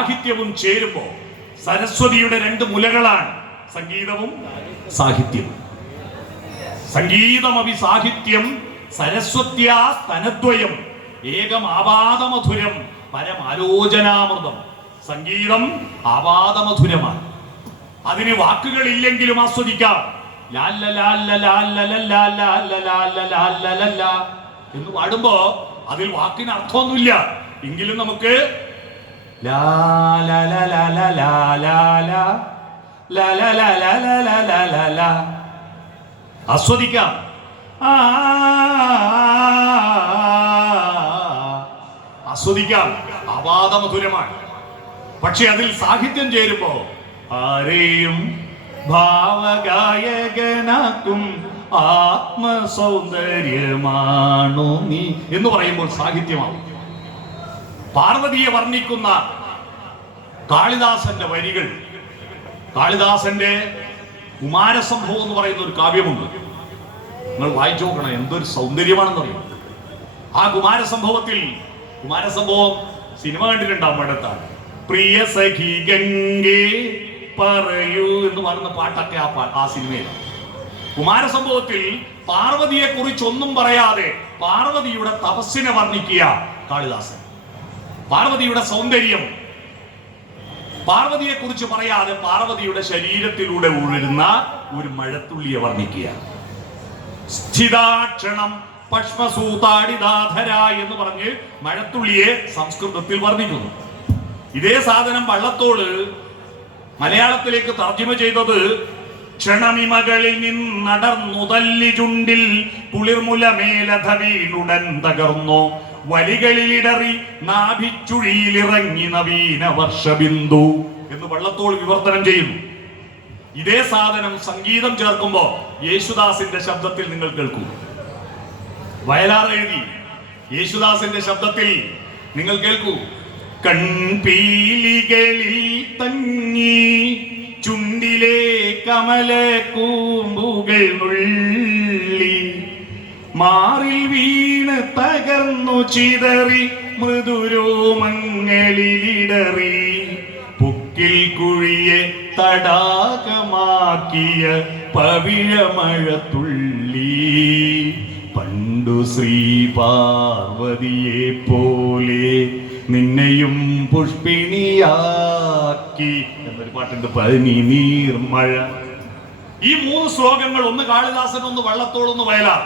സാഹിത്യവും ചേരുമ്പോ സരസ്വതിയുടെ രണ്ട് മുലകളാണ് സംഗീതവും സാഹിത്യവും. സംഗീതമപി സാഹിത്യം സരസ്വത്യാ സ്തനദ്വയം ഏകം ആപാദമധുരം പരമാലോചനാമൃതം. സംഗീതം ആപാദമധുരമാണ്. അതിന് വാക്കുകളില്ലെങ്കിലും ആസ്വദിക്കാം. എന്ന് പാടുമ്പോ അതിൽ വാക്കിന് അർത്ഥമൊന്നുമില്ല എങ്കിലും നമുക്ക് ആസ്വദിക്കാം. ആസ്വദിക്കാം. ആപാദമധുരമാണ്. പക്ഷെ അതിൽ സാഹിത്യം ചേരുമ്പോ ആരെയും ഭാവഗായകനാക്കും ആത്മസൗന്ദര്യമാണു നീ എന്ന് പറയുമ്പോൾ സാഹിത്യമാവും. പാർവതിയെ വർണ്ണിക്കുന്ന കാളിദാസന്റെ വരികൾ, കാളിദാസന്റെ കുമാരസംഭവം എന്ന് പറയുന്ന ഒരു കാവ്യമുണ്ട്. നിങ്ങൾ വായിച്ചു നോക്കണം, എന്തൊരു സൗന്ദര്യമാണെന്നറിയും. ആ കുമാരസംഭവം സിനിമ കണ്ടിട്ടുണ്ടാവും. അടുത്താണ് പ്രിയ സഖി ഗംഗേ പറയൂ എന്ന് പറയുന്ന പാട്ടൊക്കെ ആ സിനിമയിൽ. കുമാരസംഭവത്തിൽ പാർവതിയെ കുറിച്ചൊന്നും പറയാതെ പാർവതിയുടെ തപസ്സിനെ വർണ്ണിക്കുക കാളിദാസൻ. പാർവതിയുടെ സൗന്ദര്യം പാർവതിയെ കുറിച്ച് പറയാതെ പാർവതിയുടെ ശരീരത്തിലൂടെ ഉയരുന്ന ഒരു മഴത്തുള്ളിയെ വർണ്ണിക്കുക. സ്ഥിതാക്ഷണം പശ്മസൂതാടിദാധര എന്ന് പറഞ്ഞ് മഴത്തുള്ളിയെ സംസ്കൃതത്തിൽ വർണ്ണിക്കുന്നു. ഇതേ സാധനം വള്ളത്തോള് മലയാളത്തിലേക്ക് തർജ്ജമ ചെയ്തത് ക്ഷണമിമകളിൽ നിന്നടർന്നുതല്ലി ചുണ്ടിൽ കുളിർമുലമേലധ വീണുടൻ തകർന്നോ വലികളിലിടറി നാഭിച്ചുഴിയിലിറങ്ങി നവീന വർഷബിന്ദു എന്ന് വള്ളത്തോൾ വിവർത്തനം ചെയ്യുന്നു. ഇതേ സാധനം സംഗീതം ചേർക്കുമ്പോ യേശുദാസിന്റെ ശബ്ദത്തിൽ നിങ്ങൾ കേൾക്കൂ. വയലാർ എഴുതി യേശുദാസിന്റെ ശബ്ദത്തിൽ നിങ്ങൾ കേൾക്കൂ. കൺപീലികളിൽ തങ്ങി ചുണ്ടിലെ കമല കൂമ്പുകൾ നുള്ളി മാറിൽ വീണ് തകർന്നു ചിതറി മൃദുരോമങ്ങളിലിടറി പുക്കിൽ കുഴിയെ തടാകമാക്കിയ പവിഴമഴത്തുള്ളി പണ്ടു ശ്രീ പാർവതിയെ പോലെ നിന്നെയും പുഷ്പിണിയാക്കി എന്നൊരു പാട്ടുണ്ട്. പനി നീർമഴ. ഈ മൂന്ന് ശ്ലോകങ്ങൾ, ഒന്ന് കാളിദാസൻ, ഒന്ന് വള്ളത്തോൾ, ഒന്ന് വയലാർ.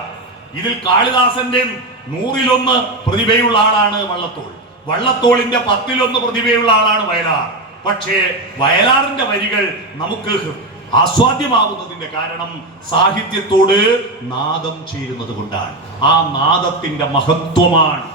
ഇതിൽ കാളിദാസന്റെ 100-1 പ്രതിഭയുള്ള ആളാണ് വള്ളത്തോൾ. വള്ളത്തോളിന്റെ 10-1 പ്രതിഭയുള്ള ആളാണ് വയലാർ. പക്ഷേ വയലാറിന്റെ വരികൾ നമുക്ക് ആസ്വാദ്യമാവുന്നതിന്റെ കാരണം സാഹിത്യത്തോട് നാദം ചേരുന്നത് കൊണ്ടാണ്. ആ നാദത്തിന്റെ മഹത്വമാണ്